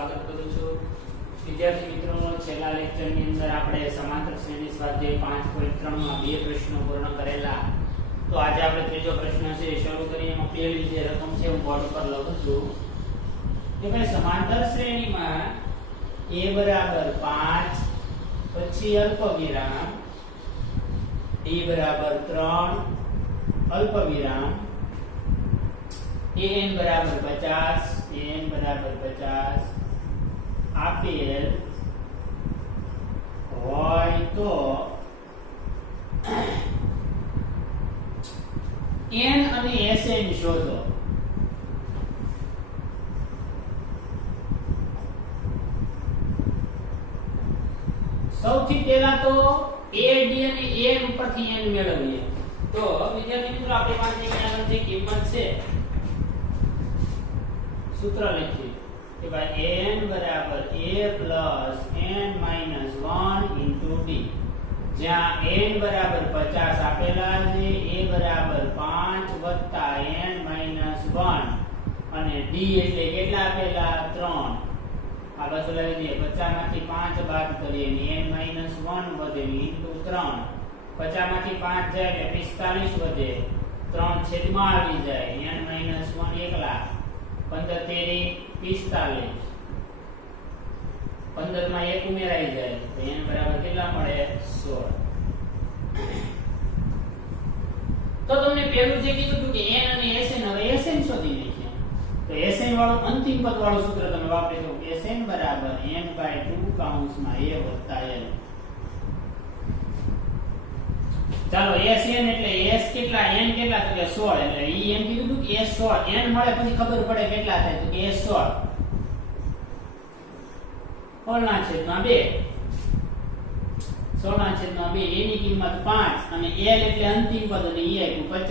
સ્વાગત કરું છું વિદ્યાર્થી મિત્રો છેલ્લા લેક્ચરની અંદર આપણે સમાંતર શ્રેણી સ્વાધ્યાય 5.3 માં બે પ્રશ્નો પૂર્ણ કરેલા તો આજે આપણે ત્રીજો પ્રશ્ન છે શરૂ કરીએ એમાં પહેલી જે રકમ છે હું બોર્ડ પર લખું છું કે ભાઈ સમાંતર શ્રેણીમાં a બરાબર 5 પછી અલ્પવિરામ d બરાબર 3 અલ્પવિરામ an बराबर 50 આપેલ હોય તો n અને sn શોધો. સૌથી પહેલા તો a d અને an ઉપરથી n મેળવીએ. તો વિદ્યાર્થી મિત્રો આપણી પાસે જે કિંમત છે सूत्र लिखिए कि भाई n बराबर a + n - 1 * d जहां n बराबर 50 आपेला છે a बराबर 5 + n - 1 અને d એટલે કેટલા આપેલા 3 આ બાજુ લઈ દઈએ 50 માંથી 5 બાદ કરીએ n - 1 વધે * 3 50 માંથી 5 જાય એટલે 45 વધે 3 છેદમાં આવી જાય n - 1 એકલા 15 તેરી 45 15 માં 1 ઉમેરાઈ જાય તો n બરાબર કેટલા મળે 16. તો તમને પહેલું જે કીધું હતું કે n અને sn હવે sn શોધી નાખીએ તો sn વાળું અંતિમ પદ વાળું સૂત્ર તમે વાપરી દો sn બરાબર n/2 કૌંસમાં a વત્તા l. ચાલો sn એટલે s કેટલા n કેટલા તો કે 16 એટલે ઈ એમ કીધું કે s 16 n મળે પછી ખબર પડે કેટલા થાય તો કે s 16 16 છેદમાં 2 16 છેદમાં 2 એની કિંમત 5 અને l એટલે અંતિમ પદ અને ઈ આપ્યું 50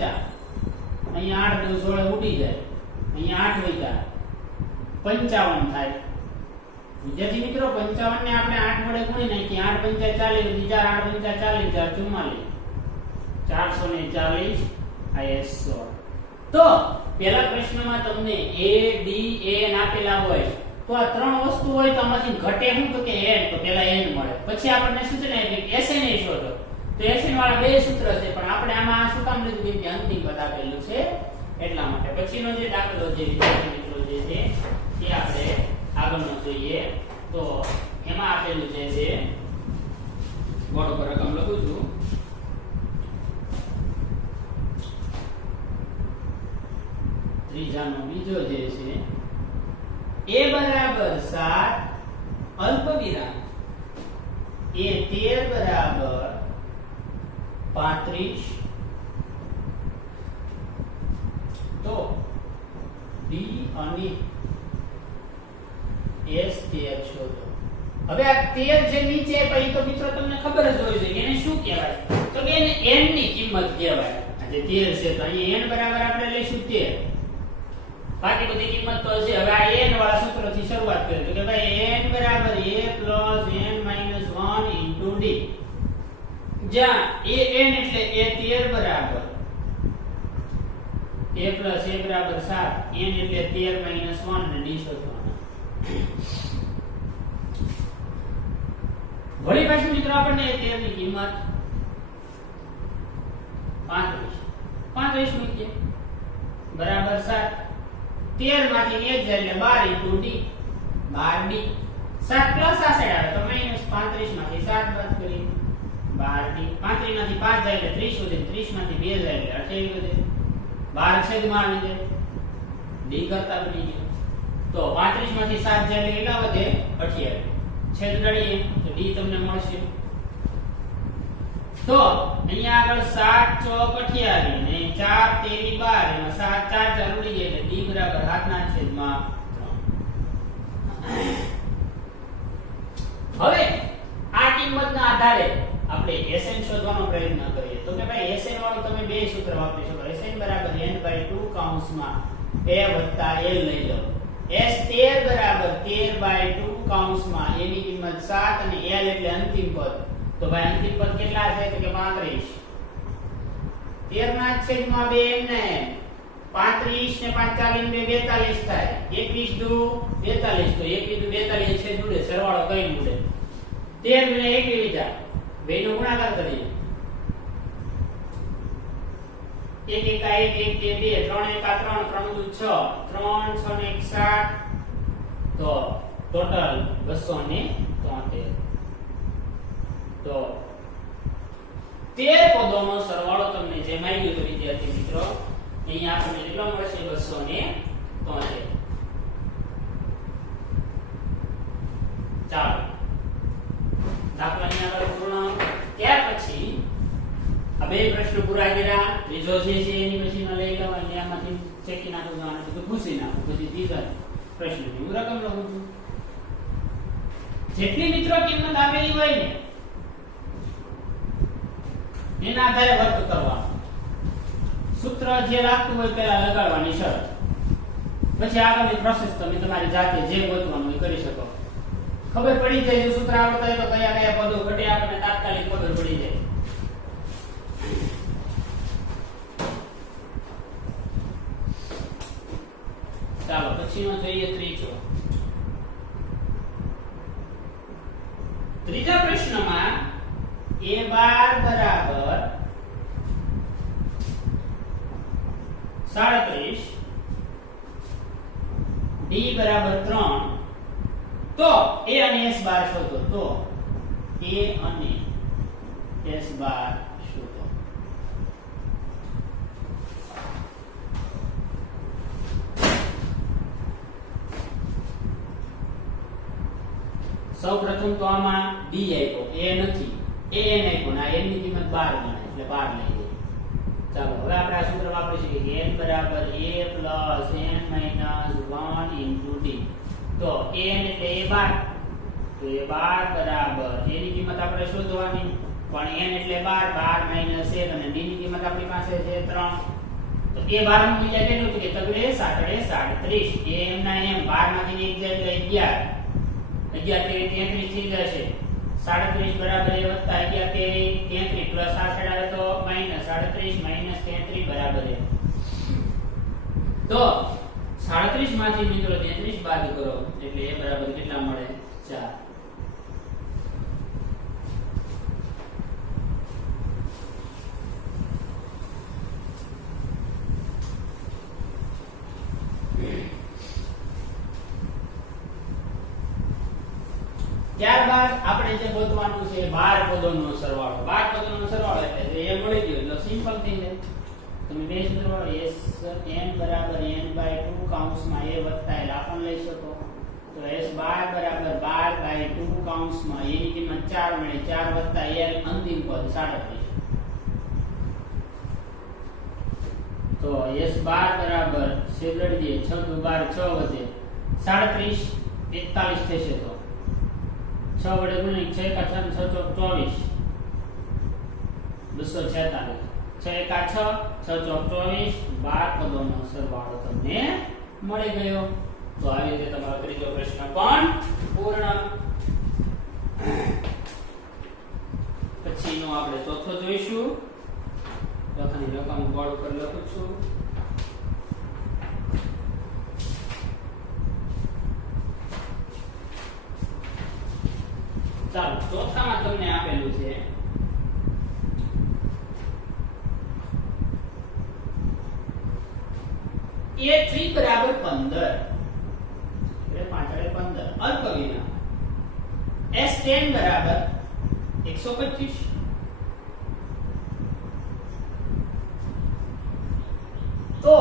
અહીંયા 8 * 2 16 ઉડી જાય અહીંયા 8 વધ્યા 55 થાય. વિદ્યાર્થી મિત્રો 55 ને આપણે 8 વડે ગુણી નાખીએ 8 × 5 = 40 8 × 5 = 40 4 440 આ s16. તો પહેલા પ્રશ્નમાં તમને a d an આપેલા હોય તો આ ત્રણ વસ્તુ હોય તો આમાંથી ઘટે શું તો કે n તો પહેલા n મળે પછી આપણને સૂચના આપી કે sn એ શોધો તો sn વાળા બે સૂત્ર છે પણ આપણે આમાં શું કામ લીધું કે અંતિમ પદ આપેલું છે એટલા માટે. પછીનો જે દાખલો જે વિદ્યાર્થી મિત્રો જે છે એ આપણે આગળનો જોઈએ તો એમાં આપેલું છે બોર્ડ પર રકમ લખું છું ત્રીજાનો બીજો જે છે a બરાબર 7 અલ્પવિરામ a 13 બરાબર 35 તો d અને s 13 શોધો. હવે આ 13 જે નીચે પછી તો મિત્રો તમને ખબર જ હોય છે કે એને શું કહેવાય તો કે એને n ની કિંમત કહેવાય. આ જે 13 છે તો અહીં n બરાબર આપણે લઈશું 13 બાકી બધી કિંમત તો છે. હવે આ n વાળા સૂત્રથી શરૂઆત કરીએ તો કે ભાઈ n બરાબર a + n - 1 * d જ્યાં an એટલે a 13 બરાબર a + a બરાબર 7 n એટલે 13 - 1 અને d શોધવાના. વળી પાછું મિત્રો આપણને 13 ની કિંમત 35 મૂકીએ બરાબર 7 13 માંથી 1 જાય એટલે 12 * d 12d 7 પ્લસ આ સાઈડ આવે તો -35 માંથી 7 બાદ કરીએ 12d 35 માંથી 5 જાય એટલે 30 વધે 30 માંથી 2 જાય એટલે 28 વધે 12 છેદમાં આવી જાય d કરતા બની ગયો તો 35 માંથી 7 જાય એટલે કેટલા વધે 28 છેદ ગણીએ તો d તમને મળશે. તો અહીંયા આગળ 7 ચોક 28 અને 4 તેરી 12 એમાં 7 4 4 ઉડી જાય એટલે d બરાબર 7/3. હવે આ કિંમતના આધારે આપણે sn શોધવાનો પ્રયત્ન કરીએ તો કે ભાઈ sn વાળું તમે બે સૂત્ર વાપરી શકો. sn બરાબર n/2 કૌંસમાં a વત્તા l લઈ લો. s13 બરાબર 13/2 કૌંસમાં a ની કિંમત 7 અને l એટલે અંતિમ પદ તો ભાઈ અંતિમ પદ કેટલા છે તો કે 35 13 ના છેદમાં 2 n ને 35 ને 5 40 ને 42 થાય 21 દુ 42 તો 21 દુ 42 છે જોડે સરવાળો કરી મૂડે 13 ને 21 લીધા બેનો ગુણાકાર કરીએ 1 1 1 1 2 3 1 3 3 દુ 6 3 6 ને 1 7 તો ટોટલ 273 તો 13 પદોનો સરવાળો તમને જે મળી ગયો વિદ્યાર્થી મિત્રો અહીંયા આપણને કેટલો મળશે 273 ચાલો દાખલાની આગળ પૂર્ણ ત્યાર પછી આ બે પ્રશ્ન પૂરા કર્યા ત્રીજો જે છે એની પછી ન લઈ લેવા આમાંથી ચેકી નાખું અને બધું પૂછી નાખું પછી ત્રીજા પ્રશ્નની હું રકમ લખું છું જેટલી મિત્રો કિંમત આપેલી હોય ને એના આધારે વર્ક કરવાનું સૂત્ર જે લાગતું હોય પેલા લગાડવાની શરત પછી આગળની પ્રોસેસ તમે તમારી જાતે જે ગોતવાનું એ કરી શકો ખબર પડી જાય જો સૂત્ર આવડતા હોય તો કયા કયા પદો ઘટે આપણને તાત્કાલિક ખબર પડી જાય ચાલો પછીનો જોઈએ ત્રીજા પ્રશ્નમાં a12 બરાબર 37 d બરાબર 3 તો a અને s12 શોધો તો a અને s12 શોધો સૌપ્રથમ તો આમાં d આપ્યો a નથી a n આપ્યો ના n ની કિંમત 12 ગણાય એટલે 12 લઈ લઈએ ચાલો હવે આપણે આ સૂત્ર વાપરીશું કે n બરાબર a n - 1 * d તો a n એટલે a12 તો a12 બરાબર a ની કિંમત આપણે શોધવાની પણ n એટલે 12 12 - 1 અને d ની કિંમત આપણી પાસે છે 3 તો a12 નું મૂલ્ય કેટલું છે કે તગડે 37 a m ના m 12 માંથી 1 જાય એટલે 11 33 થઈ જશે 37 બરાબર a વત્તા 11 33 પ્લસ આ સાઈડ આવે તો માઈનસ 37 - 33 બરાબર a તો 37 માંથી મિત્રો 33 બાદ કરો એટલે a બરાબર કેટલા મળે 4 ત્યારબાદ આપણે જે ગોતવાનું છે 12 પદોનો સરવાળો 12 પદોનો સરવાળો એટલે એ મળી ગયો એટલે સિમ્પલ થઈ જાય તમે બે સરવાળો n બરાબર n/2 કૌંસમાં a વત્તા l આપણ લઈ શકો તો s12 બરાબર 12/2 કૌંસમાં a ની કિંમત 4 મળે 4 વત્તા l અંતિમ પદ 37 તો s12 બરાબર છેદડી દે 6 * 12 6 વધે 37 41 થશે તો 6 વડે ગુણી 6 કા 6 6 ચોક 24 246 6 એકા 6 6 ચોક 24 12 પદોનો સરવાળો તમને મળી ગયો તો આવી રીતે તમારો ત્રીજો પ્રશ્ન પણ પૂર્ણ પછીનો આપણે ચોથો જોઈશું લખની રકમ બોર્ડ ઉપર લખું છું ચાલો ચોથામાં તમને આપેલું છે a3 બરાબર 15 એટલે 5 * 15 અલ્પવિરામ s10 બરાબર 125 તો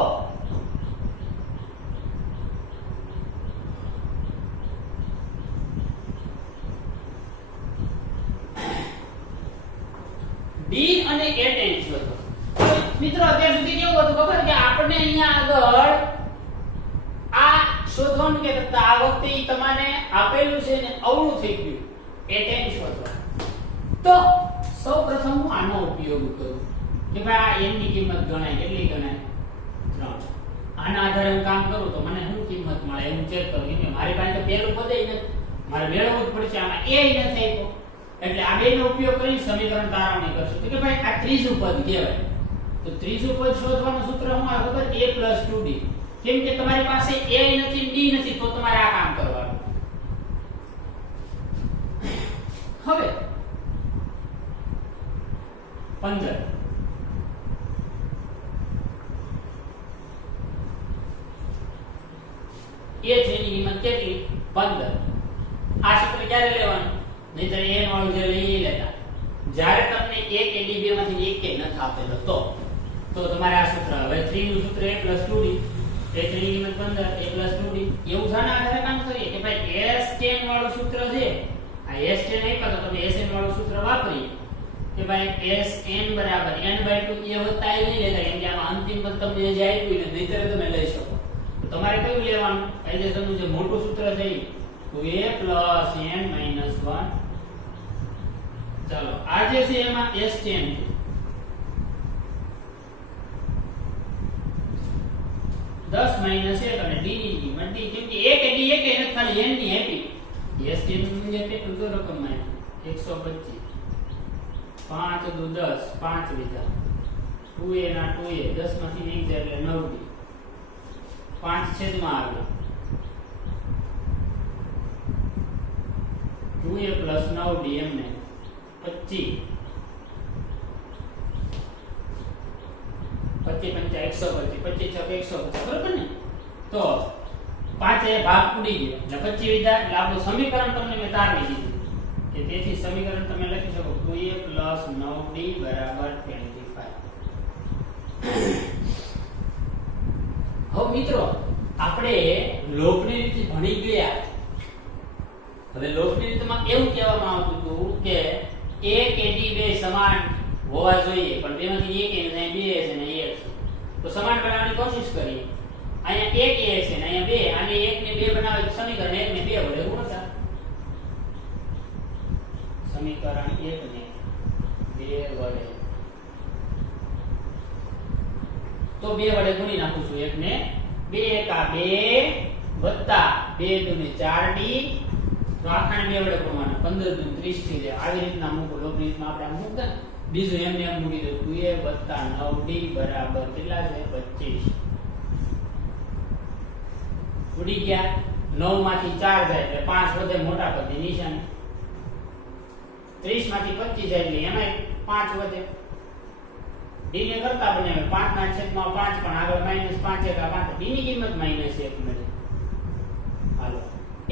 d અને a10 શોધો મિત્રો અત્યાર સુધી કેવું હતું ખબર કે આપણે અહીંયા આગળ આ શોધવાનું કે આ વખતે તમને આપેલું છે ને અવળું થઈ ગયું a10 શોધો તો સૌપ્રથમ હું આનો ઉપયોગ કરું કે ભાઈ આ n ની કિંમત ગણાય કેટલી ગણાય 3 આના આધારે હું કામ કરું તો મને શું કિંમત મળે હું ચેક કરું કે મારી પાસે તો પહેલું પદ જ નથી મારે મેળવવું જ પડશે આમાં a નથી આપ્યો એટલે આ બેનો ઉપયોગ કરી સમીકરણ તારવણી કરશું તો કે ભાઈ આ ત્રીજું પદ કહેવાય તો ત્રીજું પદ શોધવાનું સૂત્ર શું આવે ખબર? a + 2d. કેમ કે તમારી પાસે a નથી d નથી તો તમારે આ કામ કરવાનું. હવે 15 a છે એની કિંમત કેટલી? 15. આ સૂત્ર ક્યારે લેવાનું? નહીતર n વાળું જે લઈ લેતા. જ્યારે તમને a કે d બે માંથી એક કે નથી આપેલો તો તમારે આ સૂત્ર. હવે 3 નું સૂત્ર a + 2d. a3 ની કિંમત 15 a + 2d. એવું જાના આધારે કામ કરીએ કે ભાઈ s10 વાળું સૂત્ર છે. આ s10 આપ્યા તો તમે sn વાળું સૂત્ર વાપરીએ કે ભાઈ sn બરાબર n/2 એ વત્તા એ નહીં લેતા કેમ કે આમાં અંતિમ પદ તમને જે આપ્યું ને નહીતર તમે લઈ શકો. તો તમારે કયું લેવાનું? કાયદેસરનું જે મોટું સૂત્ર છે તો a + n - 1. ચાલો આ જે છે એમાં s10 10 - 1 અને d ની કિંમત d. કેમ કે a કે d એક એ નથી ખાલી n ની આપી. s10 નું જે કેટલું જો રકમ માં 125 5 × 10 5 લીધા 2a ના 2a 10 માંથી 1 જાય એટલે 9d 5 છેદમાં આવે 2a + 9d એમને 25 25 5 125 25 બરાબર ને? તો 5 એ ભાગ ઉડી ગયો એટલે 25 વિધા એટલે આપણું સમીકરણ તમને મેં તારવી દીધું કે તેથી સમીકરણ તમે લખી શકો 2a + 9d = 25. હવે મિત્રો આપણે લોગની રીત ભણી ગયા. હવે લોગની રીતમાં કેવું કહેવામાં આવતું હતું કે a કે d બે સમાન હોવા જોઈએ પણ બેમાંથી એક એ બે છે ને એક છે તો સમાન બનાવવાની કોશિશ કરીએ. અહીંયા 1 a છે ને અહીંયા 2 આને 1 ને 2 બનાવે સમીકરણ 1 ને 2 વડે ગુણતા. સમીકરણ 1 ને 2 વડે તો 2 વડે ગુણી નાખું છું. 1 ને 2 એકા 2 વત્તા 2 દુ ને 4d તો આખાને 2 વડે ગુણવાના 15 દુ 30 થઈ જાય. આવી રીતના મૂકો. લોગની રીતમાં આપણે આમ મૂકતા બીજું એમને એમ મૂકી દો 2a + 9d બરાબર કેટલા છે? 25. ઉડી ગયા. 9 માંથી 4 જાય એટલે 5 વધે મોટા પદની નિશાની. 30 માંથી 25 જાય એટલે એમાં 5 વધે. d ને કરતા બનાવે 5 ના છેદમાં 5 પણ આગળ -5 એકા 5 d ની કિંમત -1 મળે. હાલો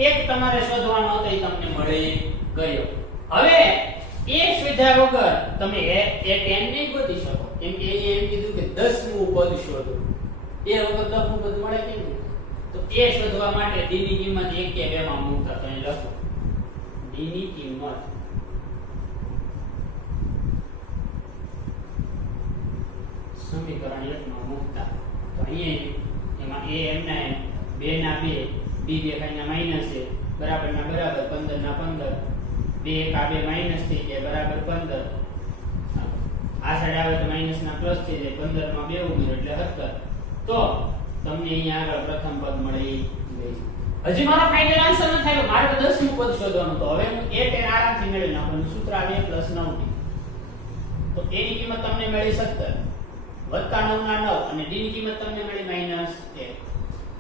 એક તમારે શોધવાનો હતો એ તમને મળી ગયો. હવે એક શોધ્યા વગર તમે એ 10 નહીં ગોતી શકો કેમ કે એ એમ કીધું કે 10મું પદ શોધો. એ વગર 10મું પદ મળે કેમ? તો એ શોધવા માટે d ની કિંમત 1 કે 2 માં મૂકતા. તો અહીં લખો d ની કિંમત સમીકરણ 1 માં મૂકતા. તો અહીંયા એમાં a એમના એમ 2 ના 2 b દેખાયના માઈનસ છે બરાબર ના બરાબર 15 ના 15 2 એકા 2 માઈનસ થઈ જાય બરાબર 15. આ સાઈડ આવે તો માઈનસ ના પ્લસ થઈ જાય 15 માં 2 ઉમેરો એટલે 17. તો તમને અહીંયા આગળ પ્રથમ પદ મળી ગઈ. હજી મારો ફાઇનલ આન્સર ન થયો. મારે તો 10મું પદ શોધવાનું. તો હવે હું a 10 આરામથી મેળવી નાખું. સૂત્ર આવે + 9d. તો a ની કિંમત તમને મળી 17 વત્તા 9 ના 9 અને d ની કિંમત તમને મળી -1.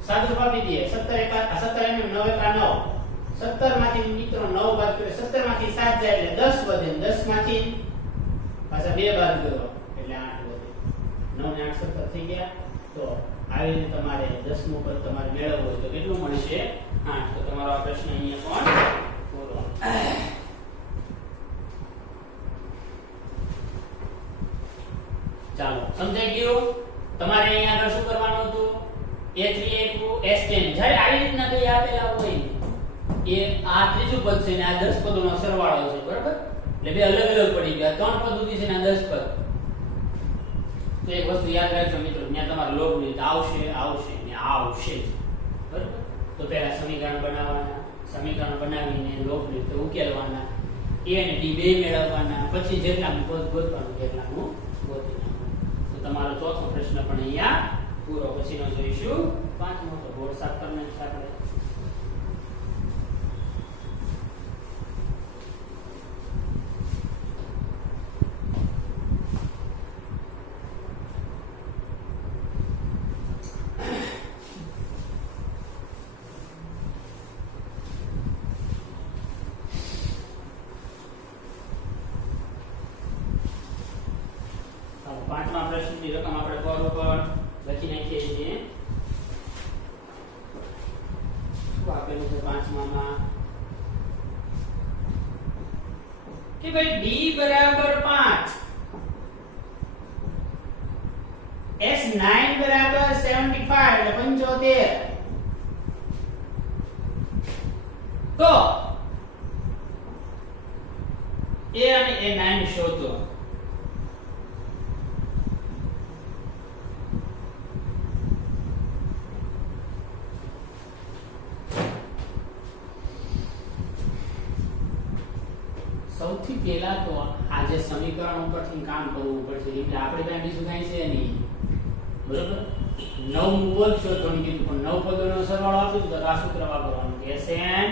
સાદું આપી દઈએ 17 એકા 17 એમ 9 એકા 9 17 માંથી મિત્રો 9 બાદ કરે 17 માંથી 7 જાય એટલે 10 વધે 10 માંથી પાછા 2 બાદ કરો એટલે 8 વધે. 9 ને 8 17 થઈ ગયા. તો આવી રીતે તમારે 10મું પદ તમારે મેળવવું હોય તો કેટલું મળશે? 8. તો તમારો આ પ્રશ્ન અહીંયા પણ પૂરો. ચાલો સમજાઈ ગયું? તમારે અહીંયા આગળ શું કરવાનું હતું? a3 a2 s10 જ્યારે આવી રીતના બે આપેલા હોય એ આ ત્રીજું પદ છે ને આ 10 પદોનો સરવાળો છે બરાબર એટલે બે અલગ અલગ પડી ગયા. 3 પદ સુધી છે ને 10 પદ. તો એક વસ્તુ યાદ રાખજો મિત્રો ત્યાં તમારે લોગ રીત આવશે ને આવશે બરાબર. તો પહેલા સમીકરણ બનાવવાના. સમીકરણ બનાવીને લોગ રીતે ઉકેલવાના. a અને d બે મેળવવાના. પછી જેટલાનું પદ ગોતવાનું એટલાનું ગોતી નાખવાનું. તો તમારો ચોથો પ્રશ્ન પણ અહીંયા પૂરો. પછીનો જોઈશું 5મો. તો બોર્ડ સાફ કરીને આપણે પાંચમા પ્રશ્નની રકમ આપણે બોર્ડ ઉપર લખી નાખીએ છીએ. શું આપેલું છે પાંચમામાં કે ભાઈ d બરાબર 5, s9 બરાબર 75 એટલે 75, તો a અને a9 શોધો. સૌથી પહેલા તો આ જે સમીકરણ ઉપરથી કામ કરવું પડશે, એટલે આપણે ત્યાં બીજું કાંઈ છે નહીં, બરોબર. 9 પદ શોધવાનું કીધું, પણ 9 પદોનો સરવાળો આપ્યો તો આ સૂત્ર વાપરવાનું કે Sn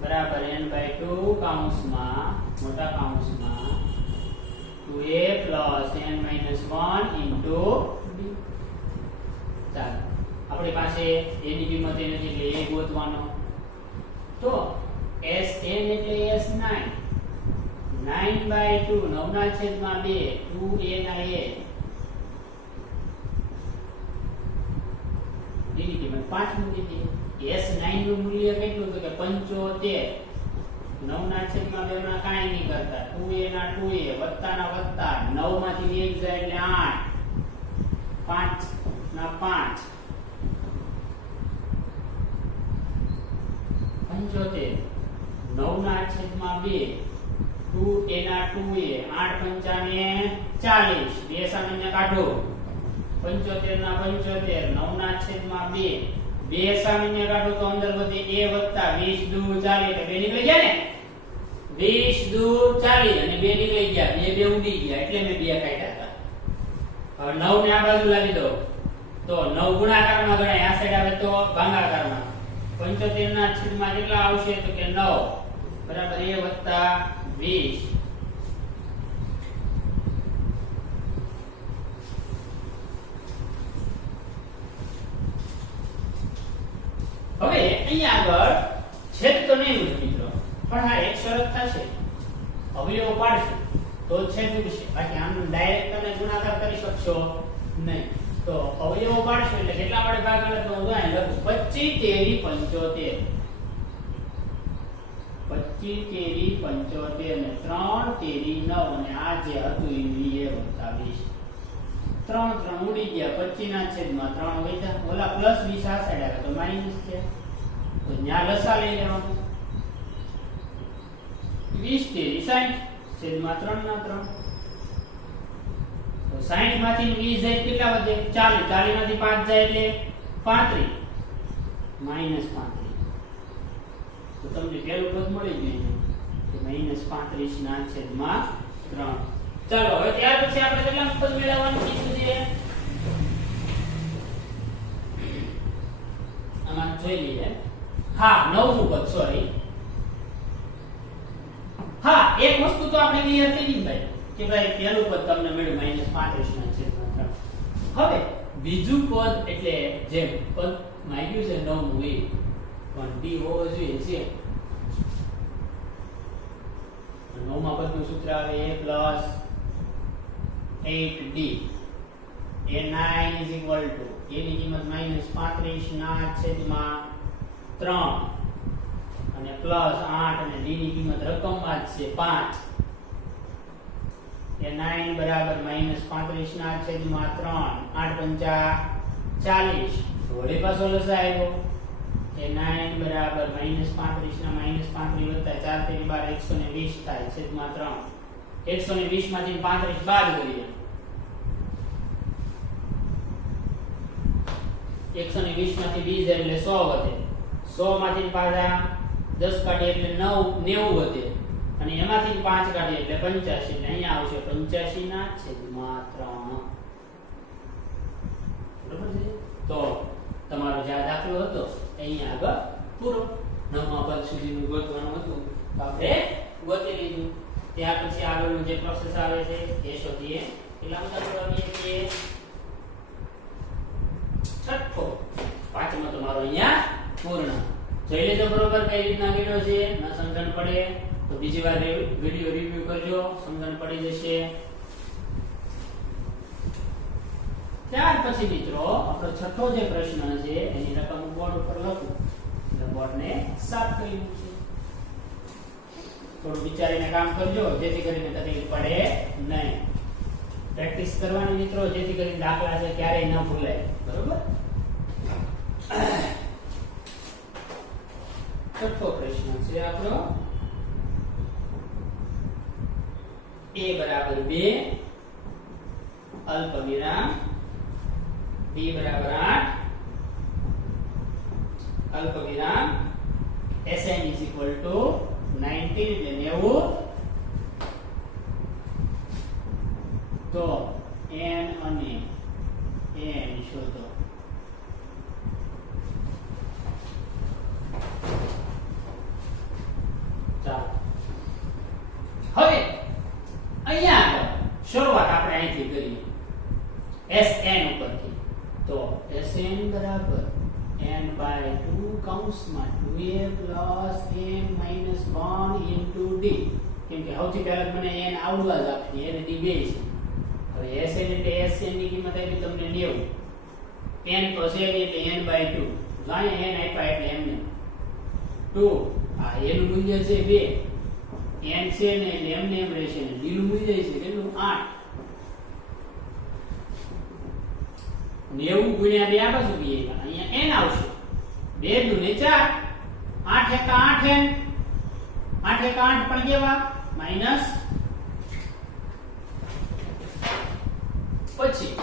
બરાબર n/2 કૌંસમાં મોટા કૌંસમાં 2a n - 1 into b. ચાલો આપણી પાસે a ની કિંમત એ નથી એટલે a ગોતવાનો. તો Sn એટલે S9, 9/2 9 ના છેદમાં 2 2a ના a ની કિંમત 5 મૂકી દઈએ. S9 નું મૂલ્ય કેટલું તો કે 75. 9 ના છેદમાં 2 ના કાંઈ નહીં કરતા, 2a ના 2a વત્તા ના વત્તા 9 માંથી 1 જાય એટલે 8, 5 ના 5 75. 9 ના છેદમાં 2 2a ના 2a 8 5 ને 40 બે સામાન્ય કાઢો. 75 ના 75 9 ના છેદમાં 2 બે સામાન્ય કાઢો તો અંદર વધે a વત્તા 20 દુ 40 એટલે બે નીકળી ગયા ને, 20 દુ 40 અને બે નીકળી ગયા, બે બે ઉડી ગયા એટલે મેં બે કાઢ્યા હતા. હવે 9 ને આ બાજુ લાવી દો તો 9 ગુણાકારમાં ગણાય, આ સાઈડ આવે તો ભાગાકારમાં. 75 ના છેદમાં કેટલા આવશે તો કે 9 બરાબર a વત્તા 20. હવે અહીંયા આગળ છેદ તો નહીં ઉડે મિત્રો, પણ હા એક શરત થશે, અવયવો પાડશે તો છેદ ઉડશે, બાકી આમ ડાયરેક્ટ તમે ગુણાકાર કરી શકશો નહીં. તો અવયવો પાડશે એટલે કેટલા વડે ભાગાકાર તો હું અહીં લખું 25 તેરી 75, 25 તેરી 75 ને 3 તેરી 9 અને આ જે હતું એ વત્તા 20. 3 3 ઉડી ગયા, 25 ના છેદમાં 3 વધ્યા, ઓલા પ્લસ 20 આ સાઈડ આવે તો માઈનસ છે, તો ન્યા લસા લઈ લેવાનું. 20 તેરી 60 છેદમાં 3 ના 3, તો 60 માંથી 20 જાય કેટલા વધે 40, 40 માંથી 5 જાય એટલે 35 માઈનસ 35. તો તમને પહેલું પદ મળી ગયું કે -35 ના છેદમાં 3. ચાલો હવે ત્યાર પછી આપણે કેટલા પદ મેળવવાનું કીધું છે આમાં જોઈ લઈએ. હા 9મું પદ, સોરી, હા એક વસ્તુ તો આપણે ક્લિયર થઈ ગઈ ભાઈ કે ભાઈ પહેલું પદ તમને મળ્યું -35 ના છેદમાં 3. હવે બીજું પદ એટલે જે પદ માંગ્યું છે 9મું એ પણ d હોવો જોઈએ છે. 9મા પદનું સૂત્ર આવે a + 8d a9 a ની કિંમત -35 ના છેદમાં 3 અને +8 અને d ની કિંમત રકમમાં જ છે 5. a9 બરાબર -35 ના છેદમાં 3 8 5 40 વડે પાછો લસા આવ્યો. a9 બરાબર -35 ના -35 વત્તા 4 તેરી 12 120 થાય છેદમાં 3. 120 માંથી 35 બાદ કરીએ, 120 માંથી 20 એટલે 100 વધે, 100 માંથી પાછા 10 કાઢીએ એટલે 90 વધે અને એમાંથી 5 કાઢીએ એટલે 85 એટલે અહીંયા આવશે 85 ના છેદમાં 3. બરાબર છે. તો તમારો જે આ દાખલો હતો અહીંયા આગળ પૂરો. 9મા પદ સુધીનું ગોતવાનું હતું તો આપણે ગોતી લીધું. ત્યાર પછી આગળનું જે પ્રોસેસ આવે છે એ શોધીએ. કેટલા મુદ્દા કરીએ છીએ? છઠ્ઠો. પાંચમો તમારો અહીંયા પૂર્ણ. જોઈ લેજો બરોબર કઈ રીતના વિડિયો છે, ન સમજણ પડે તો બીજી વાર વિડિયો રિવ્યુ કરજો, સમજણ પડી જશે. ત્યાર પછી મિત્રો આપણો છઠ્ઠો જે પ્રશ્ન છે એની રકમ બોર્ડ ઉપર લખું એટલે બોર્ડને સાફ કરી મૂકશું. થોડું વિચારીને કામ કરજો જેથી કરીને તકલીફ પડે નહીં. પ્રેક્ટિસ કરવાની મિત્રો જેથી કરીને દાખલા છે ક્યારેય ન ભૂલાય. બરોબર. છઠ્ઠો પ્રશ્ન છે આપણો a બરાબર 2 અલ્પવિરામ b બરાબર 8 અલ્પવિરામ sn is equal to 19 એટલે 90. તો n અને n શોધો. ચાલો હવે અહીંયા આગળ શરૂઆત આપણે અહીંથી કરીએ sn ઉપરથી. તો sn બરાબર n by 2 કૌંસમાં 2a plus n minus 1 into d. કેમ કે સૌથી પહેલા મને n આવડવા જ આપી n d બે છે. હવે sn એટલે sn ની કિંમત આપી તમને 90. n તો છે એટલે n by 2. જાણે n આપ્યા એટલે એમને 2 આ a નું મૂલ્ય છે 2 n છે ને એટલે એમને એમ રહેશે ને d નું મૂલ્ય છે કેટલું 8. 90 ગુણ્યા 2 આ બાજુ બી અહીંયા n આવશે 2 દુ ને 4 8 એકા 8 n 8 એકા 8 પણ કેવા માઈનસ. પછી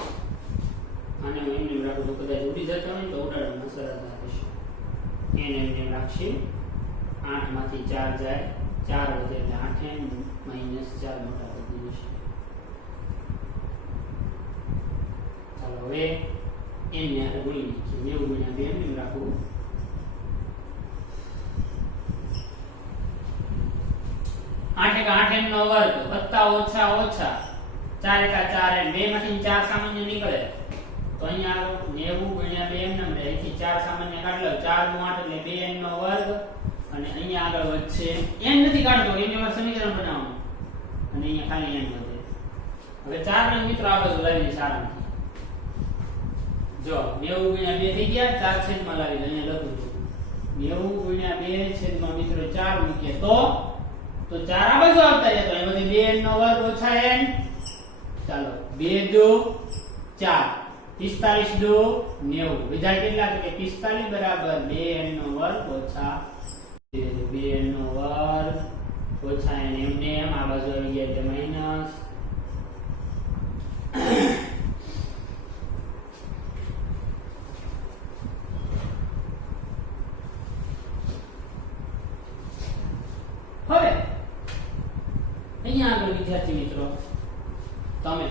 આને હું એમને રાખું તો કદાચ ઉડી જતા હોય તો ઉડાડવામાં સરળતા રહેશે. n એમને રાખશે 8 માંથી 4 જાય 4 વધે એટલે 8n માઈનસ 4 મોટા વધી જશે. ચાલો હવે n ને આપણે ગુણી નાખીએ 90 ગુણ્યા 2 એમને રાખવું 8 એકા 8n નો વર્ગ વત્તા ઓછા ઓછા 4 એકા 4n 2 માંથી 4 સામાન્ય નીકળે તો અહીંયા 90 ગુણ્યા 2 એમને રહે અહીંથી 4 સામાન્ય કાઢ લો 4 નું 8 એટલે 2n નો વર્ગ અને અહીંયા આગળ વધશે n નથી કાઢતો એની વાર સમીકરણ બનાવવાનું અને અહીંયા ખાલી n વધે. હવે 4 ને મિત્રો આ બાજુ લાવીને સારાંશ જો 90 ગુણ્યા 2 થઈ ગયા 4 છેદમાં લાવી અહીંયા લખું છું 90 ગુણ્યા 2 છેદમાં મિત્રો 4 મૂકીએ તો 4 આ બાજુ આવતા જાય તો એમાંથી 2n નો વર્ગ ઓછા n. ચાલો 2 દુ 4 45 દુ 90 વિધાય કેટલા તો કે 45 બરાબર 2n નો વર્ગ ઓછા 2n નો વર્ગ ઓછા n એમને એમ આ બાજુ આવી ગયા એટલે માઈનસ. હવે અહીંયા આગળ વિદ્યાર્થી મિત્રો તમે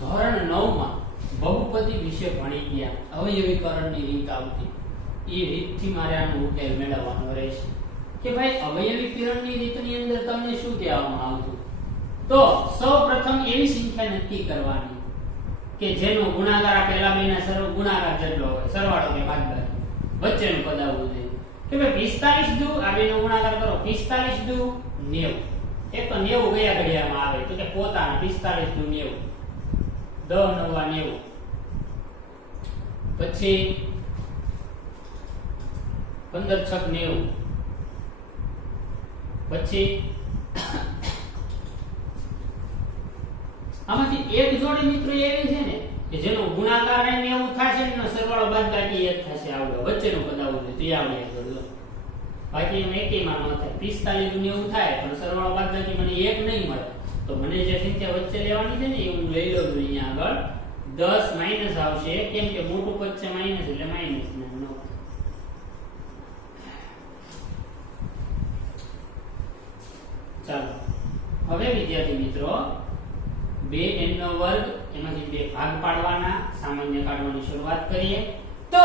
ધોરણ 9 માં બહુપદી વિશે ભણી ગયા અવયવીકરણની રીત આવતી એ રીતથી મારે આનો ઉકેલ મેળવવાનો રહેશે કે ભાઈ અવયવીકરણની રીતની અંદર તમને શું કહેવામાં આવતું. તો સૌપ્રથમ એવી સંખ્યા નક્કી કરવાની કે જેનો ગુણાકાર આપેલા બેના સરળ ગુણાકાર જેટલો હોય સરવાળો કે બાદબાકી વચ્ચેનું પદ આવવું જોઈએ કે ભાઈ 45 દુ આ બેનો ગુણાકાર કરો 45 દુ 90 એક તો 90 ગયા ઘડિયામાં આવે તો કે પોતાના 45 દુ 90 10 નવા 90 પછી 15 છક 90 પછી આમાંથી એક જોડી મિત્રો એવી છે ને કે જેનો ગુણાકાર એને એવું થશે ને સરવાળો બાદબાકી એક થશે આવડો વચ્ચેનું પદ આવડે તો એ આવડે કરજો બાકી એમ એકેયમાં ન થાય 45 દુ 90 થાય પણ સરવાળો બાદબાકી મને એક નહીં મળે તો મને જે સંખ્યા વચ્ચે લેવાની છે ને એ હું લઈ લઉં છું અહીંયા આગળ 10 માઈનસ આવશે કેમ કે મોટું પદ છે માઈનસ એટલે માઈનસ ને નો. ચાલો હવે વિદ્યાર્થી મિત્રો 2n નો વર્ગ એમાંથી બે ભાગ પાડવાના સામાન્ય કાઢવાની શરૂઆત કરીએ. તો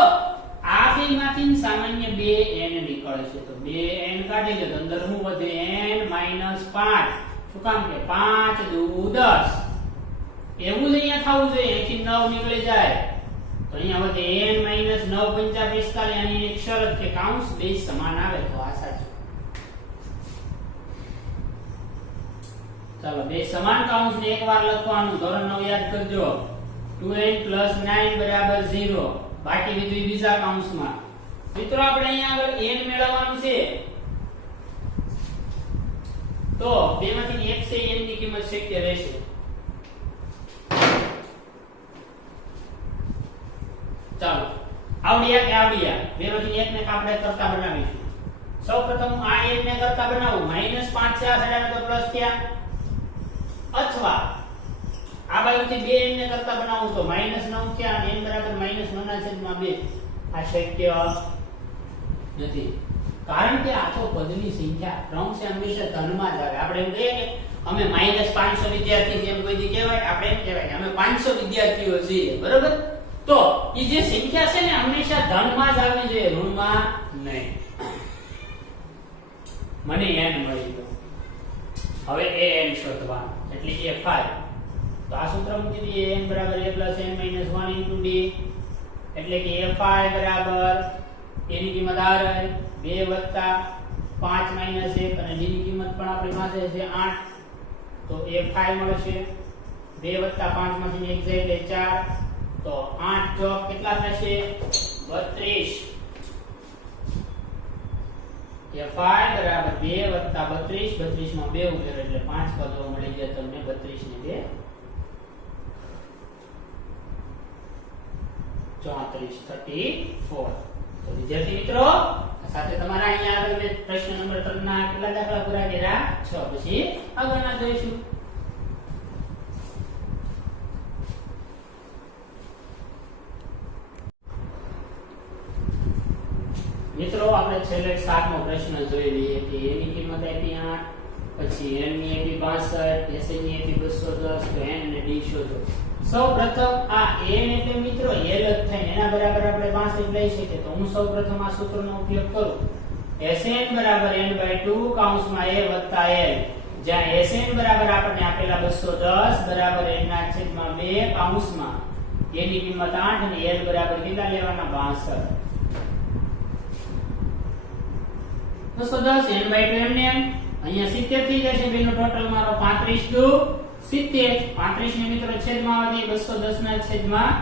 આ બેમાંથી સામાન્ય 2n નીકળશે તો 2n કાઢી લો તો અંદર શું વધે n 5 શું કામ કે 5 દુ 10 એવું જ અહીંયા થવું જોઈએ અહીંથી 9 નીકળી જાય તો અહીંયા વધે n 9 5 45 આની એક શરત કે કાઉન્સ બે સમાન આવે તો આ સાચું. ચાલો બે સમાન કાઉન્સ ને એકવાર લખવાનું ધોરણ 9 યાદ કરજો 2n + 9 બરાબર 0 બાકી બીજું બીજા કૌંસમાં મિત્રો આપણે અહીંયા આગળ n મેળવવાનું છે તો બેમાંથી એક છે n ની કિંમત શક્ય રહેશે ચાલો આવડિયા કે આવડિયા બેમાંથી એકને આપણે કરતા બનાવીશું સૌપ્રથમ આ એકને કરતા બનાવું -5 છે આ સાઈડે તો પ્લસ થયા અથવા આ બાજુથી 2n ને કરતા બનાવું તો -9 થયા n બરાબર -9/2 આ શક્ય નથી કારણ કે આ તો પદની સંખ્યા ક્રમ છે હંમેશા ધનમાં જ આવે આપણે એમ કહીએ કે અમે -500 વિદ્યાર્થી જેમ કોઈ દી કહેવાય આપણે એમ કહેવાય અમે 500 વિદ્યાર્થીઓ છીએ બરોબર તો એ જે સંખ્યા છે ને હંમેશા ધનમાં જ આવવી જોઈએ ઋણમાં નહીં મને n મળી ગયો હવે an શોધવાનું એટલે a5 તો આ સૂત્ર મૂકી દઈએ n = a + n - 1 * d એટલે કે a5 બરાબર એની કિંમત આ રહે 2 + 5 - 1 અને d ની કિંમત પણ આપણી પાસે છે 8 તો a5 મળશે 2 + 5 માંથી 1 જાય એટલે 4 તો 8 ચોક કેટલા થશે 32 a5 બરાબર 2 + 32 32 માં 2 ઉમેરો એટલે 5 પદો મળી ગયા તમને 32 ને 2 34 તો વિદ્યાર્થી મિત્રો સાથે તમારા અહીંયા આગળ મેં પ્રશ્ન નંબર 3 ના કેટલા દાખલા પૂરા કર્યા 6 પછી આગળના જોઈશું મિત્રો આપણે છેલ્લે 7મો પ્રશ્ન જોઈ લઈએ કે a ની કિંમત આપી 8 પછી n ની આપી 65 s ની આપી 210 તો n ને d શોધો સૌપ્રથમ આ n એટલે મિત્રો l જ થાય એના બરાબર આપણે 65 લઈ શકીએ તો હું સૌપ્રથમ આ સૂત્રનો ઉપયોગ કરું Sn બરાબર n/2 કૌંસમાં a વત્તા l જ્યાં Sn બરાબર આપણને આપેલા 210 બરાબર n ના છેદમાં 2 કૌંસમાં a ની કિંમત 8 અને l બરાબર કેટલા લેવાના 62 210 n/2 એમને અહીંયા 70 થઈ જશે બેનો ટોટલ મારો 35 દુ 70 35 ને મિત્રો છેદમાં આવે 210 ના છેદમાં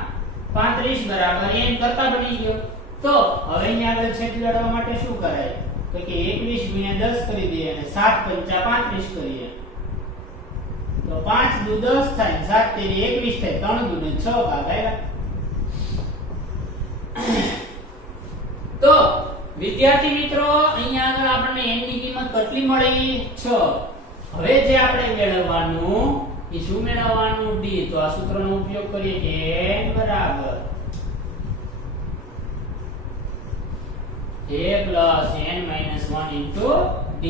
35 બરાબર n કરતા બની ગયો તો હવે અહીંયા આગળ છેદ લડવા માટે શું કરાય તો કે 21 * 10 કરી દઈએ અને 7 × 35 કરીએ તો 5 દુ 10 થાય 7 તેરી 21 થાય 3 દુ 6 કાઢાય તો વિદ્યાર્થી મિત્રો અહીંયા આગળ આપણને n ની કિંમત કેટલી મળી 6 હવે જે આપણે મેળવવાનું એ શું મેળવવાનું d તો આ સૂત્રનો ઉપયોગ કરીએ કે n બરાબર a + n - 1 * d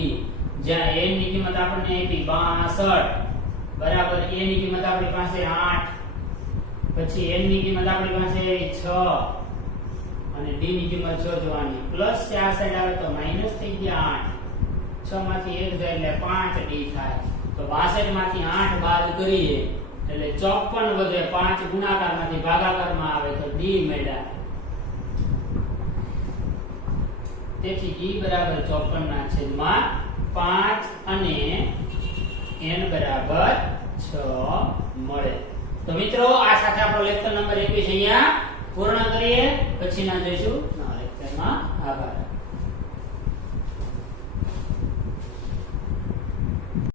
જ્યાં n ની કિંમત આપણને આપી 62 બરાબર a ની કિંમત આપણી પાસે 8 પછી n ની કિંમત આપણી પાસે આવી 6 અને d ની કિંમત શોધવાની પ્લસ છે આ સાઈડ આવે તો માઈનસ થઈ ગયા 8 6 માંથી 1 જાય એટલે 5d થાય તો 62 માંથી 8 બાદ કરીએ એટલે 54 વધે 5 ગુણાકારમાંથી ભાગાકારમાં આવે તો d મળ્યા તેથી e બરાબર 54 ના છેદમાં 5 અને n બરાબર 6 મળે તો મિત્રો આ સાથે આપણો લેક્ચર નંબર 21 અહીંયા પૂર્ણ કરીએ પછીના જોઈશું નવા લેક્ચરમાં આભાર